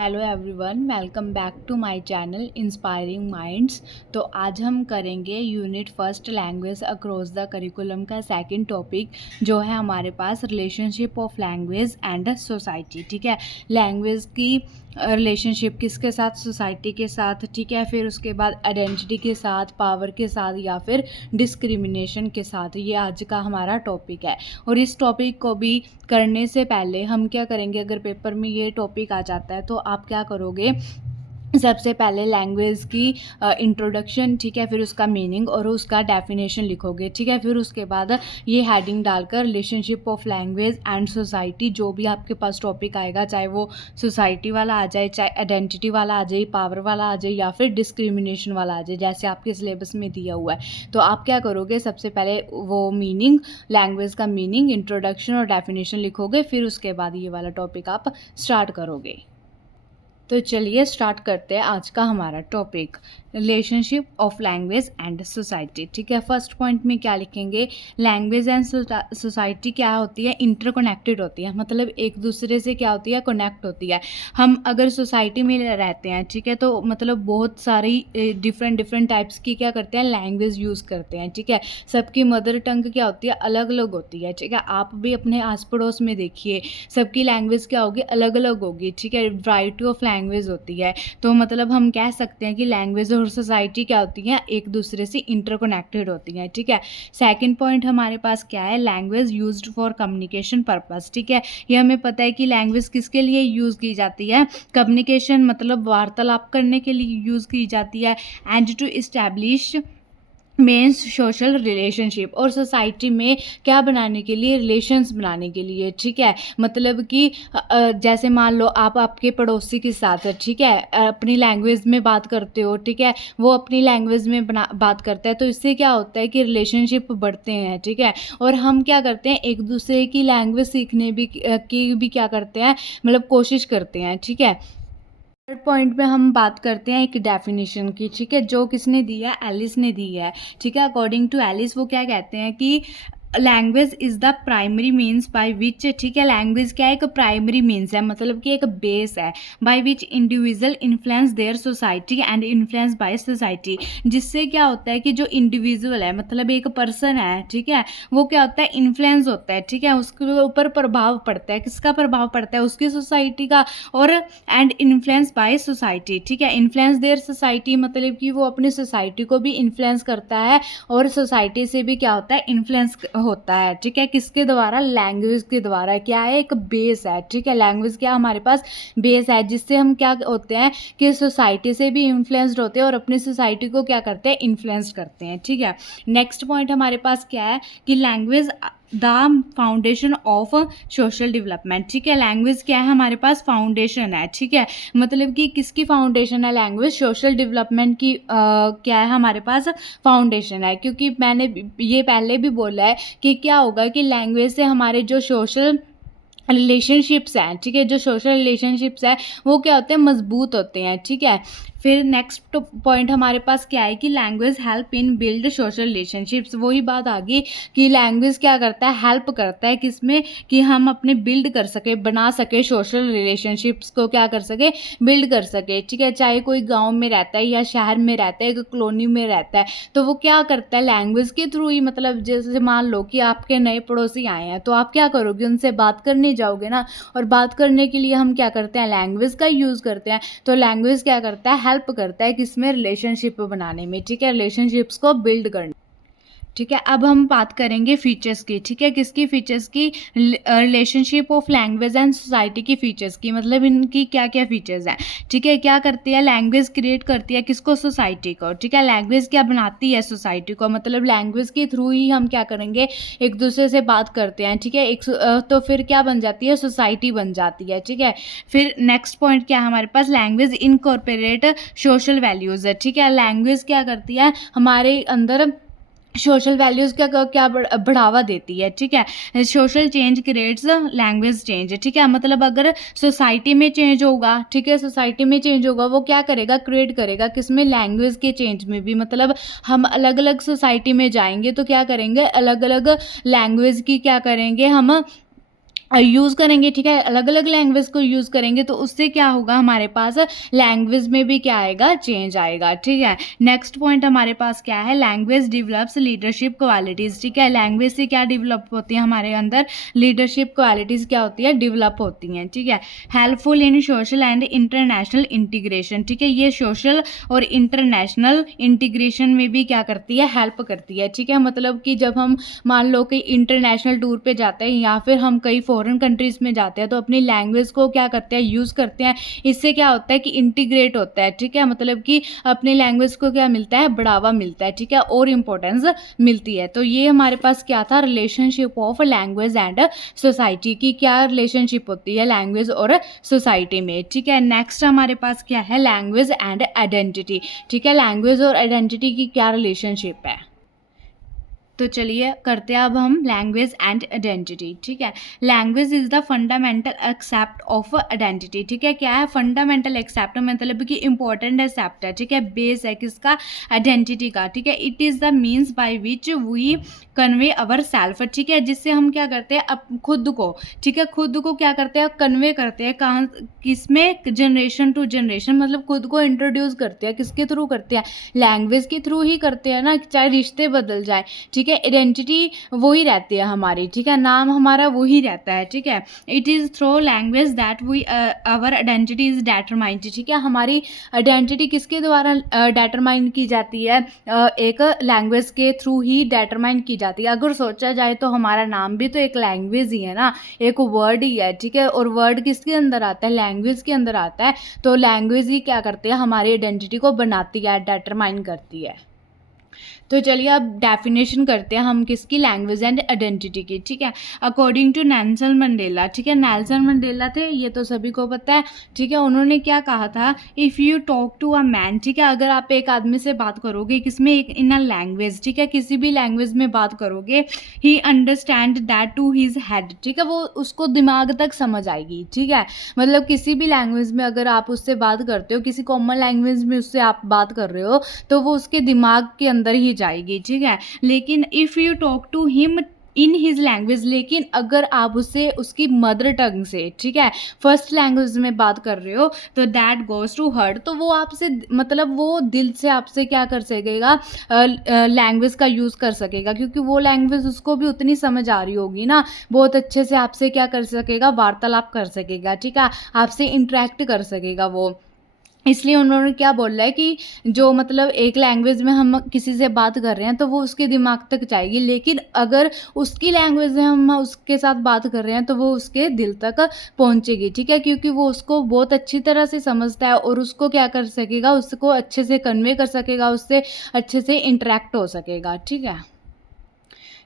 Hello everyone, welcome back to my channel inspiring minds. तो आज हम करेंगे unit first language across the curriculum का सेकंड टॉपिक, जो है हमारे पास relationship of language and society. ठीक है, लैंग्वेज की रिलेशनशिप किसके साथ? सोसाइटी के साथ। ठीक है, फिर उसके बाद आइडेंटिटी के साथ, पावर के साथ, या फिर डिस्क्रिमिनेशन के साथ। ये आज का हमारा टॉपिक है। और इस टॉपिक को भी करने से पहले हम क्या करेंगे, अगर पेपर में ये टॉपिक आ जाता है तो आप क्या करोगे, सबसे पहले लैंग्वेज की इंट्रोडक्शन, ठीक है, फिर उसका मीनिंग और उसका डेफिनेशन लिखोगे। ठीक है, फिर उसके बाद ये हेडिंग डालकर relationship of language and society, जो भी आपके पास टॉपिक आएगा, चाहे वो सोसाइटी वाला आ जाए, चाहे आइडेंटिटी वाला आ जाए, पावर वाला आ जाए, या फिर डिस्क्रिमिनेशन वाला आ जाए, जैसे आपके सिलेबस में दिया हुआ है। तो आप क्या करोगे, सबसे पहले वो मीनिंग, लैंग्वेज का मीनिंग, इंट्रोडक्शन और डेफिनेशन लिखोगे, फिर उसके बाद ये वाला टॉपिक आप स्टार्ट करोगे। तो चलिए स्टार्ट करते हैं आज का हमारा topic, relationship of language and society. ठीक है, फर्स्ट पॉइंट में क्या लिखेंगे, लैंग्वेज एंड सोसाइटी क्या होती है? इंटरकनेक्टेड होती है, मतलब एक दूसरे से क्या होती है? कनेक्ट होती है। हम अगर सोसाइटी में रहते हैं, ठीक है, तो मतलब बहुत सारी डिफरेंट टाइप्स की क्या करते हैं, लैंग्वेज यूज़ करते हैं। ठीक है, सबकी मदर टंग क्या होती है? अलग अलग होती है। ठीक है, आप भी अपने आस पड़ोस में देखिए, सबकी लैंग्वेज क्या होगी? अलग अलग होगी। ठीक है, वैरायटी ऑफ लैंग्वेज होती है। तो मतलब हम कह सकते हैं कि लैंग्वेज और सोसाइटी क्या होती हैं? एक दूसरे से इंटरकनेक्टेड होती हैं। ठीक है, सेकंड पॉइंट हमारे पास क्या है, language used for communication purpose. ठीक है, ये हमें पता है कि लैंग्वेज किसके लिए यूज़ की जाती है? कम्युनिकेशन, मतलब वार्तालाप करने के लिए यूज़ की जाती है। And to establish men's social relationship, और सोसाइटी में क्या बनाने के लिए? रिलेशंस बनाने के लिए। ठीक है, मतलब कि जैसे मान लो आप आपके पड़ोसी के साथ, ठीक है, अपनी लैंग्वेज में बात करते हो, ठीक है, वो अपनी लैंग्वेज में बात करता है, तो इससे क्या होता है कि रिलेशनशिप बढ़ते हैं। ठीक है, और हम क्या करते हैं, एक दूसरे की लैंग्वेज सीखने की भी क्या करते हैं, मतलब कोशिश करते हैं। ठीक है, थर्ड पॉइंट में हम बात करते हैं एक डेफिनेशन की। ठीक है, जो किसने दी है? एलिस ने दी है। ठीक है, अकॉर्डिंग टू एलिस वो क्या कहते हैं कि language is the primary means by विच, ठीक है, लैंग्वेज क्या है? एक प्राइमरी मीन्स है, मतलब कि एक बेस है, by which individual influence their society and influence by society. जिससे क्या होता है कि जो इंडिविजुअल है, मतलब एक पर्सन है, ठीक है, वो क्या होता है? इन्फ्लुएंस होता है। ठीक है, उसके ऊपर प्रभाव पड़ता है। किसका प्रभाव पड़ता है? उसकी सोसाइटी का। और एंड इन्फ्लुएंस बाय सोसाइटी। ठीक है, इन्फ्लुएंस देयर सोसाइटी, मतलब कि वो अपनी सोसाइटी को भी इन्फ्लुएंस करता है, और सोसाइटी से भी क्या होता है? इन्फ्लुएंस होता है। ठीक है, किसके द्वारा? लैंग्वेज के द्वारा। क्या है? एक बेस है। ठीक है, लैंग्वेज क्या हमारे पास? बेस है, जिससे हम क्या होते हैं कि सोसाइटी से भी इन्फ्लुएंस्ड होते हैं, और अपनी सोसाइटी को क्या करते हैं? इन्फ्लुएंस करते हैं। ठीक है, नेक्स्ट पॉइंट हमारे पास क्या है कि language the foundation of social development. ठीक है, लैंग्वेज क्या है हमारे पास? फाउंडेशन है। ठीक है, मतलब कि किसकी फाउंडेशन है? लैंग्वेज सोशल डेवलपमेंट की क्या है हमारे पास? फाउंडेशन है। क्योंकि मैंने ये पहले भी बोला है कि क्या होगा कि लैंग्वेज से हमारे जो सोशल रिलेशनशिप्स हैं, ठीक है, जो सोशल रिलेशनशिप्स हैं वो क्या होते हैं? मजबूत होते हैं। ठीक है, फिर नेक्स्ट पॉइंट हमारे पास क्या है कि language help in build social relationships. वही बात आ गई कि लैंग्वेज क्या करता है? हेल्प करता है किसमें? कि हम अपने बिल्ड कर सके, बना सके, सोशल रिलेशनशिप्स को क्या कर सके? बिल्ड कर सके। ठीक है, चाहे कोई गांव में रहता है या शहर में रहता है, कॉलोनी में रहता है, तो वो क्या करता है? लैंग्वेज के थ्रू ही, मतलब जैसे मान लो कि आपके नए पड़ोसी आए हैं, तो आप क्या करोगे? उनसे बात करने जाओगे ना, और बात करने के लिए हम क्या करते हैं? लैंग्वेज का यूज़ करते हैं। तो लैंग्वेज क्या करता है? हेल्प करता है किसमें? रिलेशनशिप बनाने में। ठीक है, रिलेशनशिप्स को बिल्ड करने। ठीक है, अब हम बात करेंगे फीचर्स की। ठीक है, किसकी फीचर्स की? Relationship of language and society की फीचर्स की, मतलब इनकी क्या क्या फीचर्स हैं। ठीक है, क्या करती है? लैंग्वेज क्रिएट करती है किसको? सोसाइटी को। ठीक है, लैंग्वेज क्या बनाती है? सोसाइटी को, मतलब लैंग्वेज के थ्रू ही हम क्या करेंगे? एक दूसरे से बात करते हैं। ठीक है, तो फिर क्या बन जाती है? सोसाइटी बन जाती है। ठीक है, फिर नेक्स्ट पॉइंट क्या है हमारे पास? लैंग्वेज इनकॉर्पोरेट सोशल वैल्यूज़ है। ठीक है, लैंग्वेज क्या करती है? हमारे अंदर सोशल वैल्यूज़ क्या क्या बढ़ावा देती है। ठीक है, social change creates language change. ठीक है, मतलब अगर सोसाइटी में चेंज होगा, ठीक है, सोसाइटी में चेंज होगा, वो क्या करेगा? क्रिएट करेगा किसमें? लैंग्वेज के चेंज में भी। मतलब हम अलग अलग सोसाइटी में जाएंगे तो क्या करेंगे? अलग अलग लैंग्वेज की क्या करेंगे हम? यूज़ करेंगे, ठीक है, अलग अलग लैंग्वेज को यूज़ करेंगे तो उससे क्या होगा, हमारे पास लैंग्वेज में भी क्या आएगा, चेंज आएगा, ठीक है। नेक्स्ट पॉइंट हमारे पास क्या है, लैंग्वेज डेवलप्स लीडरशिप क्वालिटीज़, ठीक है। लैंग्वेज से क्या डेवलप होती है हमारे अंदर, लीडरशिप क्वालिटीज़ क्या होती है, डेवलप होती हैं, ठीक है। Helpful in social and international integration, ठीक है, ये सोशल और इंटरनेशनल इंटीग्रेशन में भी क्या करती है, हेल्प करती है, ठीक है। मतलब कि जब हम मान लो कि इंटरनेशनल टूर पे जाते हैं या फिर हम कई फॉरेन कंट्रीज़ में जाते हैं तो अपनी लैंग्वेज को क्या करते हैं, यूज़ करते हैं। इससे क्या होता है कि इंटीग्रेट होता है, ठीक है, मतलब कि अपनी लैंग्वेज को क्या मिलता है, बढ़ावा मिलता है, ठीक है, और इम्पोर्टेंस मिलती है। तो ये हमारे पास क्या था, relationship of language and society की, क्या रिलेशनशिप होती है लैंग्वेज और सोसाइटी में, ठीक है। नेक्स्ट हमारे पास क्या है, लैंग्वेज एंड आइडेंटिटी, ठीक है, लैंग्वेज और आइडेंटिटी की क्या रिलेशनशिप है। तो चलिए करते हैं अब हम लैंग्वेज एंड आइडेंटिटी, ठीक है। Language is the fundamental except of identity, ठीक है, क्या है फंडामेंटल एक्सेप्ट, मतलब कि इंपॉर्टेंट एक्सेप्ट है, ठीक है, बेस है किसका, आइडेंटिटी का, ठीक है। It is the means by which we convey our self, ठीक है, जिससे हम क्या करते हैं, खुद को, ठीक है, खुद को क्या करते हैं, कन्वे करते हैं, कहाँ किसमें, जनरेशन टू जनरेशन, मतलब खुद को इंट्रोड्यूस करते हैं, किसके थ्रू करते हैं, लैंग्वेज के थ्रू ही करते हैं ना, चाहे रिश्ते बदल जाए, ठीक है, आइडेंटिटी वही रहती है हमारी, ठीक है, नाम हमारा वही रहता है, ठीक है। It is through language that we our identity is determined, ठीक है, हमारी आइडेंटिटी किसके द्वारा डेटरमाइन की जाती है, एक लैंग्वेज के थ्रू ही डेटरमाइन की जाती है। अगर सोचा जाए तो हमारा नाम भी तो एक लैंग्वेज ही है ना, एक वर्ड ही है, ठीक है, और वर्ड किसके अंदर आता है, लैंग्वेज के अंदर आता है। तो लैंग्वेज ही क्या करती है, हमारी आइडेंटिटी को बनाती है, डेटरमाइन करती है। तो चलिए अब डेफिनेशन करते हैं हम किसकी, लैंग्वेज एंड आइडेंटिटी की, ठीक है। अकॉर्डिंग टू नेल्सन मंडेला, ठीक है, नेल्सन मंडेला थे, ये तो सभी को पता है, ठीक है, उन्होंने क्या कहा था, if you talk to a man, ठीक है, अगर आप एक आदमी से बात करोगे किसमें, एक इन अ लैंग्वेज, ठीक है, किसी भी लैंग्वेज में बात करोगे, he understand that to his head, ठीक है, वो उसको दिमाग तक समझ आएगी, ठीक है। मतलब किसी भी लैंग्वेज में अगर आप उससे बात करते हो, किसी कॉमन लैंग्वेज में उससे आप बात कर रहे हो तो वो उसके दिमाग के अंदर ही जाएगी, ठीक है। लेकिन if you talk to him in his language, लेकिन अगर आप उससे उसकी मदर टंग से, ठीक है, फर्स्ट लैंग्वेज में बात कर रहे हो तो दैट गोज टू हर्ट, तो वो आपसे मतलब वो दिल से आपसे क्या कर सकेगा, लैंग्वेज का यूज़ कर सकेगा, क्योंकि वो लैंग्वेज उसको भी उतनी समझ आ रही होगी ना, बहुत अच्छे से आपसे क्या कर सकेगा, वार्तालाप कर सकेगा, ठीक है, आपसे इंटरेक्ट कर सकेगा वो। इसलिए उन्होंने क्या बोला है कि जो मतलब एक लैंग्वेज में हम किसी से बात कर रहे हैं तो वो उसके दिमाग तक जाएगी, लेकिन अगर उसकी लैंग्वेज में हम उसके साथ बात कर रहे हैं तो वो उसके दिल तक पहुंचेगी, ठीक है, क्योंकि वो उसको बहुत अच्छी तरह से समझता है और उसको क्या कर सकेगा, उसको अच्छे से कन्वे कर सकेगा, उससे अच्छे से इंटरेक्ट हो सकेगा, ठीक है।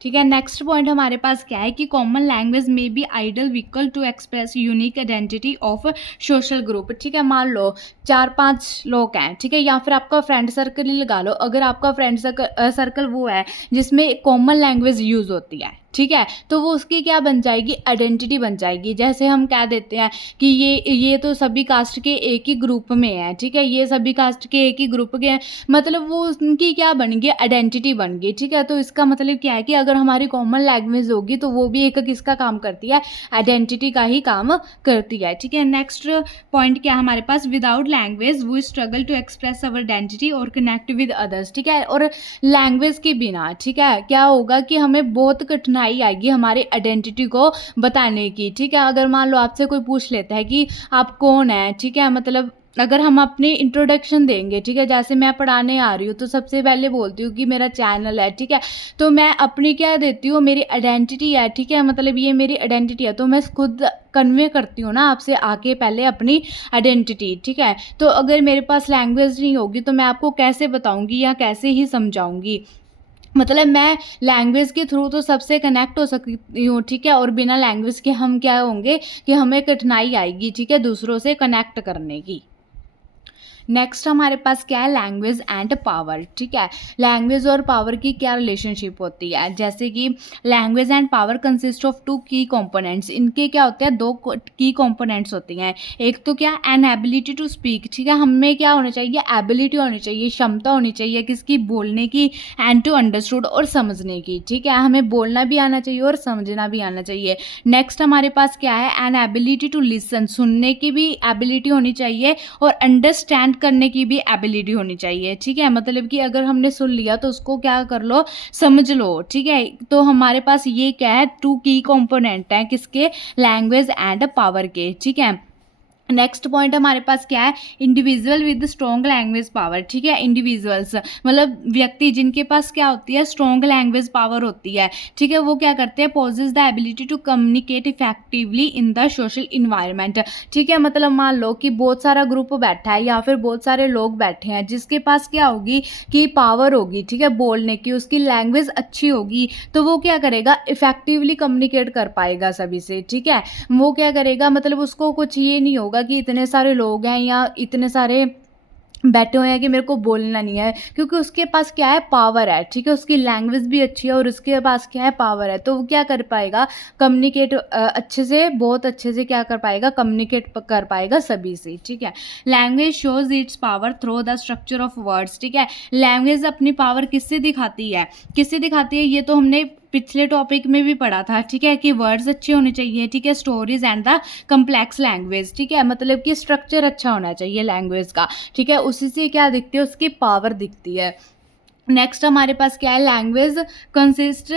ठीक है, नेक्स्ट पॉइंट हमारे पास क्या है कि कॉमन लैंग्वेज में be ideal vehicle to express unique identity of social group, ठीक है, मान लो 4-5 लोग हैं, ठीक है, या फिर आपका फ्रेंड सर्कल ही लगा लो, अगर आपका फ्रेंड सर्कल वो है जिसमें कॉमन लैंग्वेज यूज़ होती है, ठीक है, तो वो उसकी क्या बन जाएगी, आइडेंटिटी बन जाएगी। जैसे हम कह देते हैं कि ये तो सभी कास्ट के एक ही ग्रुप में है, ठीक है, ये सभी कास्ट के एक ही ग्रुप के हैं, मतलब वो उनकी क्या बन गई, आइडेंटिटी बन गई, ठीक है। तो इसका मतलब क्या है कि अगर हमारी कॉमन लैंग्वेज होगी तो वो भी एक किसका काम करती है, आइडेंटिटी का ही काम करती है, ठीक है। नेक्स्ट पॉइंट क्या हमारे पास, without language we struggle to express our identity और कनेक्ट विद अदर्स, ठीक है, और लैंग्वेज के बिना, ठीक है, क्या होगा कि हमें बहुत कठिनाई आएगी हमारी आइडेंटिटी को बताने की, ठीक है। अगर मान लो आपसे कोई पूछ लेता है कि आप कौन है, ठीक है, मतलब अगर हम अपनी इंट्रोडक्शन देंगे, ठीक है, जैसे मैं पढ़ाने आ रही हूँ तो सबसे पहले बोलती हूँ कि मेरा चैनल है, ठीक है, तो मैं अपनी क्या देती हूँ, मेरी आइडेंटिटी है, ठीक है, मतलब ये मेरी आइडेंटिटी है, तो मैं खुद कन्वे करती हूँ ना आपसे आके पहले अपनी आइडेंटिटी, ठीक है। तो अगर मेरे पास लैंग्वेज नहीं होगी तो मैं आपको कैसे बताऊँगी या कैसे ही समझाऊँगी, मतलब मैं लैंग्वेज के थ्रू तो सबसे कनेक्ट हो सकती हूँ, ठीक है, और बिना लैंग्वेज के हम क्या होंगे कि हमें कठिनाई आएगी, ठीक है, दूसरों से कनेक्ट करने की। नेक्स्ट हमारे पास क्या है, लैंग्वेज एंड पावर। ठीक है, लैंग्वेज और पावर की क्या रिलेशनशिप होती है, जैसे कि language and power consist of two key components. इनके क्या होते हैं, दो की कंपोनेंट्स होती हैं। एक तो क्या, एन एबिलिटी टू स्पीक। ठीक है, हमें क्या होना चाहिए, एबिलिटी होनी चाहिए, क्षमता होनी चाहिए किसकी, बोलने की, एंड टू अंडरस्टूड और समझने की। ठीक है, हमें बोलना भी आना चाहिए और समझना भी आना चाहिए। नेक्स्ट हमारे पास क्या है, एन एबिलिटी टू लिसन। सुनने की भी एबिलिटी होनी चाहिए और अंडरस्टैंड करने की भी एबिलिटी होनी चाहिए। ठीक है, मतलब कि अगर हमने सुन लिया तो उसको क्या कर लो, समझ लो। ठीक है, तो हमारे पास ये क्या है, टू की कंपोनेंट है किसके, लैंग्वेज एंड पावर के। ठीक है, नेक्स्ट पॉइंट हमारे पास क्या है, individual with strong language power. ठीक है, इंडिविजुअल्स मतलब व्यक्ति जिनके पास क्या होती है, स्ट्रॉन्ग लैंग्वेज पावर होती है। ठीक है, वो क्या करते हैं, possess the ability to communicate effectively in the social environment. ठीक है, मतलब मान लो कि बहुत सारा ग्रुप बैठा है या फिर बहुत सारे लोग बैठे हैं, जिसके पास क्या होगी कि पावर होगी, ठीक है, बोलने की, उसकी लैंग्वेज अच्छी होगी, तो वो क्या करेगा, इफेक्टिवली कम्युनिकेट कर पाएगा सभी से। ठीक है, वो क्या करेगा, मतलब उसको कुछ ये नहीं होगा कि इतने सारे लोग हैं या इतने सारे बैठे हुए हैं कि मेरे को बोलना नहीं है, क्योंकि उसके पास क्या है, पावर है। ठीक है, उसकी लैंग्वेज भी अच्छी है और उसके पास क्या है, पावर है, तो वो क्या कर पाएगा, कम्युनिकेट अच्छे से, बहुत अच्छे से क्या कर पाएगा, कम्युनिकेट कर पाएगा सभी से। ठीक है, language shows it's power through the structure of words. ठीक है, लैंग्वेज अपनी पावर किससे दिखाती है, किससे दिखाती है, ये तो हमने पिछले टॉपिक में भी पढ़ा था। ठीक है, कि वर्ड्स अच्छे होने चाहिए। ठीक है, stories and the complex language. ठीक है, मतलब कि स्ट्रक्चर अच्छा होना चाहिए लैंग्वेज का। ठीक है, उसी से क्या दिखती है, उसकी पावर दिखती है। नेक्स्ट हमारे पास क्या है, language consist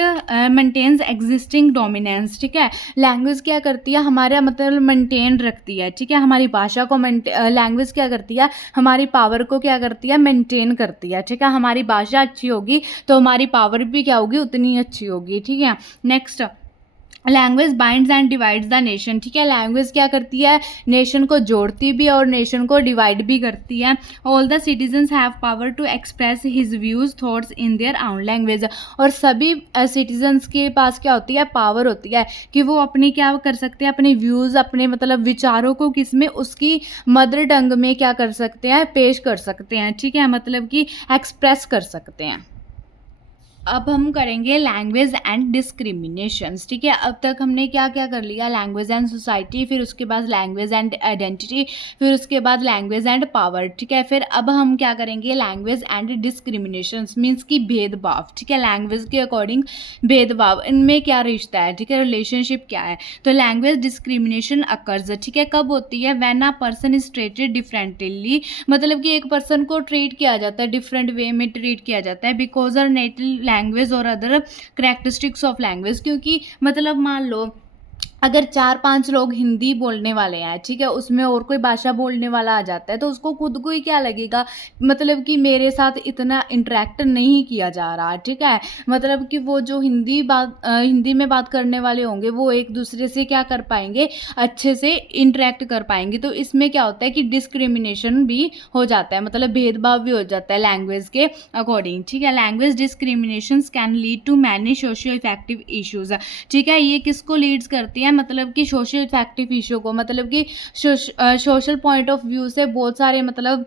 maintains existing dominance. ठीक है, लैंग्वेज क्या करती है, हमारा मतलब मेंटेन रखती है। ठीक है, हमारी भाषा को लैंग्वेज क्या करती है, हमारी पावर को क्या करती है, मेंटेन करती है। ठीक है, हमारी भाषा अच्छी होगी तो हमारी पावर भी क्या होगी, उतनी अच्छी होगी। ठीक है, next language binds and divides the nation. ठीक है, लैंग्वेज क्या करती है, नेशन को जोड़ती भी और नेशन को डिवाइड भी करती है। All the citizens have power to express his views thoughts in their own language. और सभी सिटीजन्स के पास क्या होती है, पावर होती है कि वो अपनी क्या कर सकते हैं, अपने व्यूज़, अपने मतलब विचारों को किस में, उसकी मदर टंग में क्या कर सकते हैं, पेश कर सकते हैं। ठीक है, मतलब कि एक्सप्रेस कर सकते हैं। अब हम करेंगे लैंग्वेज एंड डिस्क्रिमिनेशंस। ठीक है, अब तक हमने क्या क्या कर लिया, लैंग्वेज एंड सोसाइटी, फिर उसके बाद लैंग्वेज एंड आइडेंटिटी, फिर उसके बाद लैंग्वेज एंड पावर। ठीक है, फिर अब हम क्या करेंगे, लैंग्वेज एंड डिस्क्रिमिनेशंस मीन्स की भेदभाव। ठीक है, लैंग्वेज के अकॉर्डिंग भेदभाव, इनमें क्या रिश्ता है, ठीक है, रिलेशनशिप क्या है। तो लैंग्वेज डिस्क्रिमिनेशन अकर्स, ठीक है, कब होती है, when a person is treated differently, मतलब कि एक पर्सन को ट्रीट किया जाता है, डिफरेंट वे में ट्रीट किया जाता है, बिकॉज आर नेटिव लैंग्वेज और अदर करेक्टरिस्टिक्स ऑफ लैंग्वेज। क्योंकि मतलब मान लो अगर 4-5 लोग हिंदी बोलने वाले हैं, ठीक है, उसमें और कोई भाषा बोलने वाला आ जाता है तो उसको खुद को ही क्या लगेगा, मतलब कि मेरे साथ इतना इंटरेक्ट नहीं किया जा रहा। ठीक है, मतलब कि वो जो हिंदी में बात करने वाले होंगे वो एक दूसरे से क्या कर पाएंगे, अच्छे से इंटरेक्ट कर पाएंगे। तो इसमें क्या होता है कि डिस्क्रिमिनेशन भी हो जाता है, मतलब भेदभाव भी हो जाता है लैंग्वेज के अकॉर्डिंग। ठीक है, language discrimination can lead to many socio effective issues. ठीक है, ये किसको लीड्स करती है, मतलब कि सोशल इफेक्टिव इशू को, मतलब कि सोशल पॉइंट ऑफ व्यू से बहुत सारे मतलब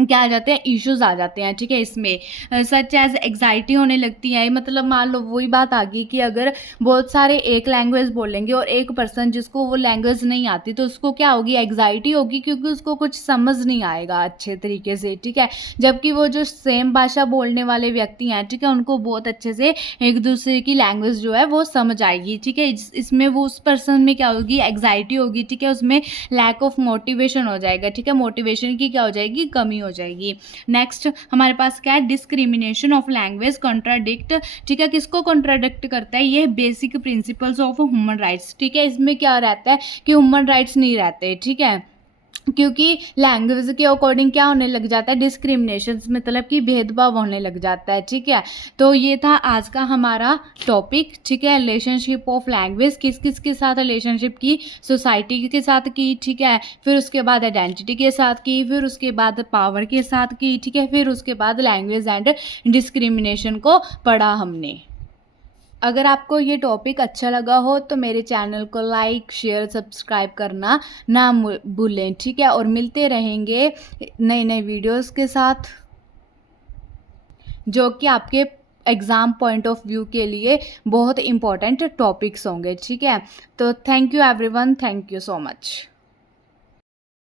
क्या आ जाते हैं, इश्यूज आ जाते हैं। ठीक है, इसमें सच एज एग्जाइटी होने लगती है, मतलब मान लो वही बात आ गई कि अगर बहुत सारे एक लैंग्वेज बोलेंगे और एक पर्सन जिसको वो लैंग्वेज नहीं आती तो उसको क्या होगी, एग्जाइटी होगी, क्योंकि उसको कुछ समझ नहीं आएगा अच्छे तरीके से। ठीक है, जबकि वो जो सेम भाषा बोलने वाले व्यक्ति हैं, ठीक है, उनको बहुत अच्छे से एक दूसरे की लैंग्वेज जो है वो समझ आएगी। ठीक है, इसमें वो उस पर्सन में क्या होगी, एग्जाइटी होगी। ठीक है, उसमें लैक ऑफ मोटिवेशन हो जाएगा। ठीक है, मोटिवेशन की क्या हो जाएगी, कमी हो जाएगी। नेक्स्ट हमारे पास क्या है, डिस्क्रिमिनेशन ऑफ लैंग्वेज कॉन्ट्राडिक्ट। ठीक है, किसको कॉन्ट्राडिक्ट करता है, ये basic principles of human rights. ठीक है, इसमें क्या रहता है कि ह्यूमन राइट्स नहीं रहते। ठीक है, क्योंकि लैंग्वेज के अकॉर्डिंग क्या होने लग जाता है, डिस्क्रिमिनेशन, मतलब कि भेदभाव होने लग जाता है। ठीक है, तो ये था आज का हमारा टॉपिक। ठीक है, रिलेशनशिप ऑफ लैंग्वेज, किस किस के साथ रिलेशनशिप की, सोसाइटी के साथ की। ठीक है, फिर उसके बाद आइडेंटिटी के साथ की, फिर उसके बाद पावर के साथ की। ठीक है, फिर उसके बाद लैंग्वेज एंड डिस्क्रिमिनेशन को पढ़ा हमने। अगर आपको ये टॉपिक अच्छा लगा हो तो मेरे चैनल को लाइक, शेयर, सब्सक्राइब करना ना भूलें, ठीक है? और मिलते रहेंगे नए नए वीडियोस के साथ, जो कि आपके एग्ज़ाम पॉइंट ऑफ व्यू के लिए बहुत इम्पोर्टेंट टॉपिक्स होंगे, ठीक है? तो thank you everyone, thank you so much.